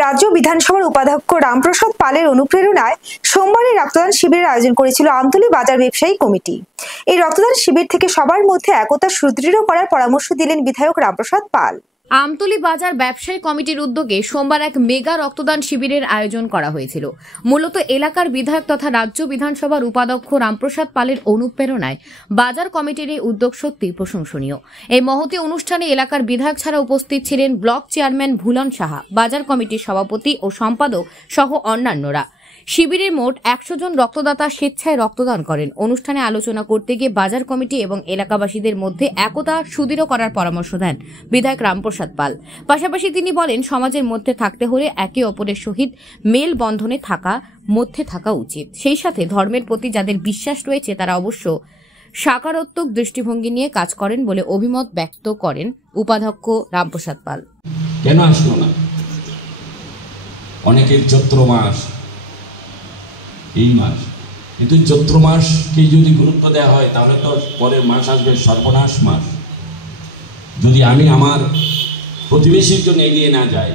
রাজ্য বিধানসভার উপাধ্যক্ষ রামপ্রসাদ পালের অনুপ্রেরণায় সোমবারে রক্তদান শিবিরের আয়োজন করেছিল আমতলী বাজার ব্যবসায়ী কমিটি। এই রক্তদান শিবির থেকে সবার মধ্যে একতা সুদৃঢ় করার পরামর্শ দিলেন বিধায়ক রামপ্রসাদ পাল। আমতলী বাজার ব্যবসায়ী কমিটির উদ্যোগে সোমবার এক মেগা রক্তদান শিবিরের আয়োজন করা হয়েছিল। মূলত এলাকার বিধায়ক তথা রাজ্য বিধানসভার উপাধ্যক্ষ রামপ্রসাদ পালের অনুপ্রেরণায় বাজার কমিটির এই উদ্যোগ সত্যি প্রশংসনীয়। এই মহতী অনুষ্ঠানে এলাকার বিধায়ক ছাড়া উপস্থিত ছিলেন ব্লক চেয়ারম্যান ভুলন সাহা, বাজার কমিটির সভাপতি ও সম্পাদক সহ অন্যান্যরা। শিবিরে মোট 100 জন রক্তদাতা স্বেচ্ছায় রক্তদান করেন। অনুষ্ঠানে আলোচনা করতে গিয়ে বাজার কমিটি এবং এলাকাবাসীদের মধ্যে একতা সুদৃঢ় করার পরামর্শ দেন বিধায়ক রামপ্রসাদ পাল। পাশাপাশি তিনি বলেন, সমাজের মধ্যে থাকতে হলে একে অপরের সহিত মেল বন্ধনে থাকা উচিত। সেই সাথে ধর্মের প্রতি যাদের বিশ্বাস রয়েছে তারা অবশ্য সকারাত্মক দৃষ্টিভঙ্গি নিয়ে কাজ করেন বলে অভিমত ব্যক্ত করেন উপাধ্যক্ষ রামপ্রসাদ পাল। কেন আসলো না? অনেকের চৈত্র মাস, এই মাস, কিন্তু চৈত্র মাসকে যদি গুরুত্ব দেওয়া হয় তাহলে তো পরের মাস আসবে সর্বনাশ মাস। যদি আমি আমার প্রতিবেশীর জন্য এগিয়ে না যাই,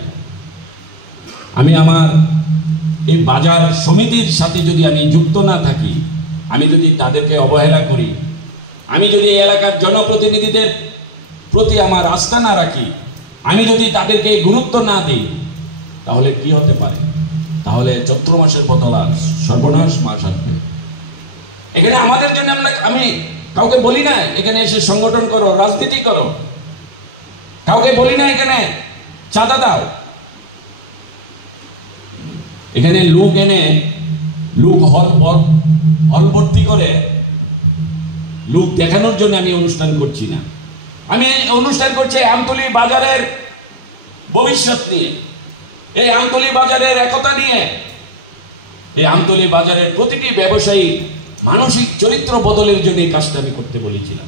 আমি আমার এই বাজার সমিতির সাথে যদি আমি যুক্ত না থাকি, আমি যদি তাদেরকে অবহেলা করি, আমি যদি এই এলাকার জনপ্রতিনিধিদের প্রতি আমার আস্থা না রাখি, আমি যদি তাদেরকে গুরুত্ব না দিই, তাহলে কি হতে পারে? তাহলে চৈত্র মাসের বদলা সর্বনাশ মাস আসবে। এখানে আমাদের জন্য আমি কাউকে বলি না এখানে এসে সংগঠন করো, রাজনীতি করো, কাউকে বলি না এখানে চাঁদা দাও। এখানে লোক এনে হল ভর্তি করে লোক দেখানোর জন্য আমি অনুষ্ঠান করছি না। আমি অনুষ্ঠান করছি আমতলী বাজারের ভবিষ্যৎ নিয়ে, এই আমতলী বাজারের একতা নিয়ে, এই আমতলী বাজারের প্রতিটি ব্যবসায়ী মানসিক চরিত্র বদলের জন্য এই কাজটা আমি করতে বলেছিলাম।